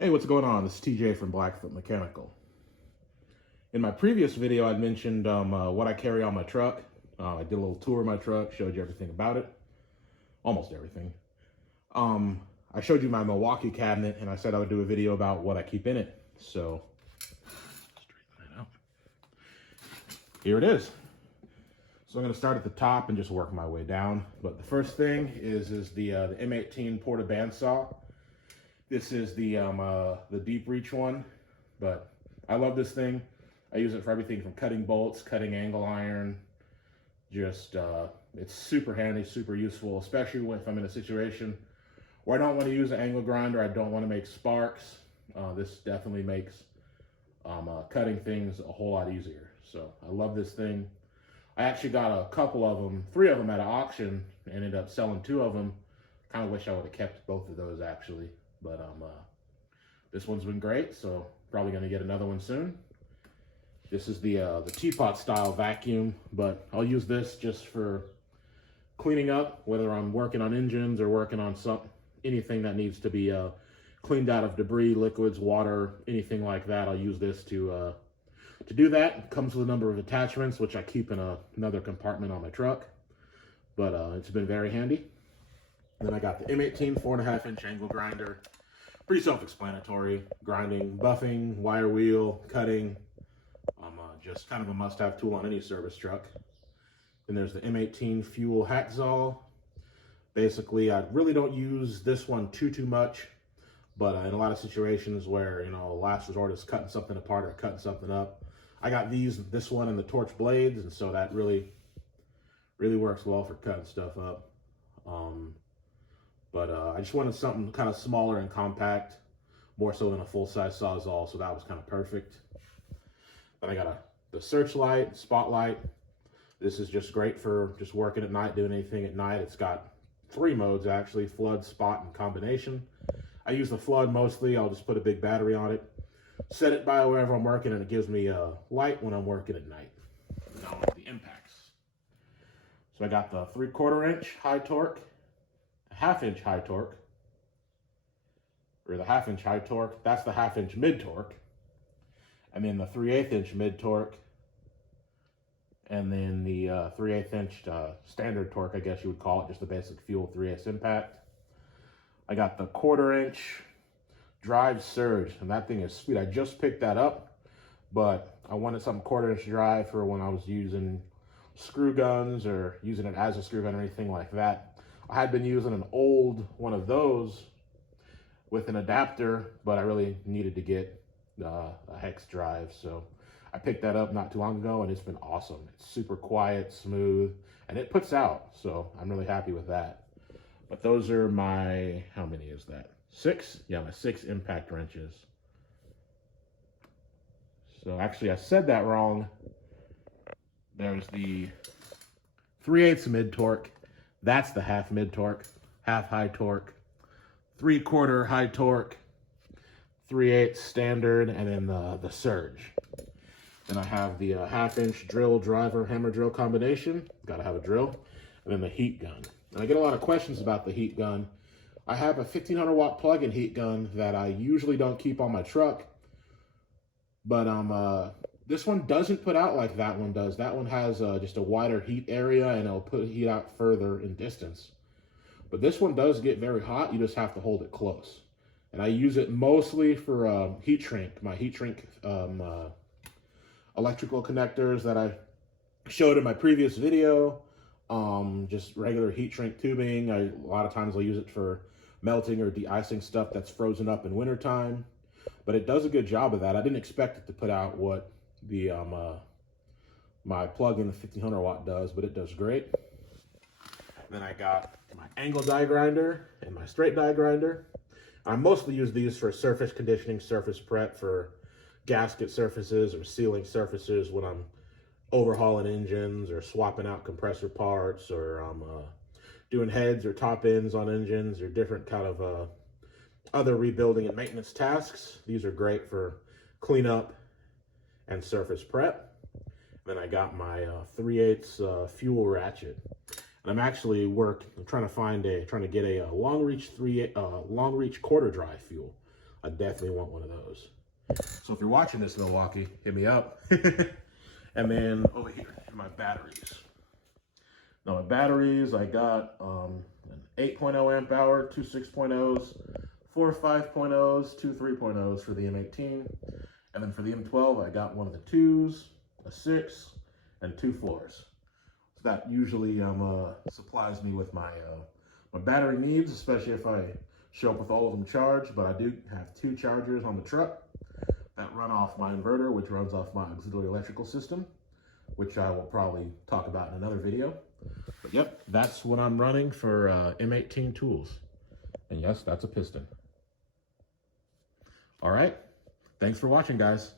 Hey, what's going on? This is TJ from Blackfoot Mechanical. In my previous video, I mentioned what I carry on my truck. I did a little tour of my truck, showed you everything about it. Almost everything. I showed you my Milwaukee cabinet, and I said I would do a video about what I keep in it. So, straighten that out. Here it is. So I'm going to start at the top and just work my way down. But the first thing is the M18 Porta bandsaw. This is the deep reach one, but I love this thing. I use it for everything from cutting bolts, cutting angle iron. Just, it's super handy, super useful, especially if I'm in a situation where I don't want to use an angle grinder, I don't want to make sparks. This definitely makes cutting things a whole lot easier. So I love this thing. I actually got a couple of them, 3 of them at an auction, and ended up selling 2 of them. Kind of wish I would have kept both of those actually. But this one's been great, so probably going to get another one soon. This is the teapot style vacuum, but I'll use this just for cleaning up, whether I'm working on engines or working on anything that needs to be cleaned out of debris, liquids, water, anything like that. I'll use this to do that. It comes with a number of attachments, which I keep in another compartment on my truck, but it's been very handy. Then I got the M18 4.5-inch angle grinder. Pretty self-explanatory. Grinding, buffing, wire wheel, cutting. Just kind of a must-have tool on any service truck. Then there's the M18 fuel hacksaw. Basically, I really don't use this one too much, but in a lot of situations where, you know, last resort is cutting something apart or cutting something up, I got this one and the torch blades, and so that really works well for cutting stuff up. But I just wanted something kind of smaller and compact, more so than a full-size Sawzall, so that was kind of perfect. Then I got the searchlight, spotlight. This is just great for just working at night, doing anything at night. It's got 3 modes actually, flood, spot, and combination. I use the flood mostly. I'll just put a big battery on it, set it by wherever I'm working, and it gives me light when I'm working at night. Now with the impacts. So I got the 3/4-inch high torque, 1/2-inch high torque, or the 1/2-inch high torque, that's the 1/2-inch mid torque, and then the 3/8-inch mid torque, and then the 3/8-inch standard torque, I guess you would call it, just the basic fuel 3/8 impact. I got the 1/4-inch drive surge, and that thing is sweet. I just picked that up, but I wanted something 1/4-inch drive for when I was using screw guns or using it as a screw gun or anything like that. I had been using an old one of those with an adapter, but I really needed to get a hex drive. So I picked that up not too long ago, and it's been awesome. It's super quiet, smooth, and it puts out. So I'm really happy with that. But those are my, how many is that? 6? Yeah, my 6 impact wrenches. So actually I said that wrong. There's the 3/8 mid torque. That's the 1/2 mid torque, 1/2 high torque, 3/4 high torque, 3/8 standard, and then the surge. Then I have the 1/2-inch drill driver hammer drill combination. Gotta have a drill. And then the heat gun. And I get a lot of questions about the heat gun. I have a 1500 watt plug-in heat gun that I usually don't keep on my truck, but this one doesn't put out like that one does. That one has just a wider heat area, and it'll put heat out further in distance. But this one does get very hot. You just have to hold it close. And I use it mostly for heat shrink. My heat shrink electrical connectors that I showed in my previous video. Just regular heat shrink tubing. A lot of times I'll use it for melting or de-icing stuff that's frozen up in wintertime. But it does a good job of that. I didn't expect it to put out what the my plug-in, the 1500 watt does, but it does great. Then I got my angle die grinder and my straight die grinder. I mostly use these for surface conditioning, surface prep for gasket surfaces or sealing surfaces when I'm overhauling engines or swapping out compressor parts, or doing heads or top ends on engines, or different kind of other rebuilding and maintenance tasks. These are great for cleanup and surface prep. Then I got my 3/8 fuel ratchet. And I'm actually trying to get a long reach quarter dry fuel. I definitely want one of those. So if you're watching this, Milwaukee, hit me up. And then over here, my batteries. Now my batteries, I got an 8.0 amp hour, two 6.0s, 4 5.0s, two 3.0s for the M18. And then for the M12, I got one of the 2s, a 6, and 2 4s. So that usually supplies me with my my battery needs, especially if I show up with all of them charged. But I do have 2 chargers on the truck that run off my inverter, which runs off my auxiliary electrical system, which I will probably talk about in another video. But yep, that's what I'm running for M18 tools. And yes, that's a piston. All right, thanks for watching, guys.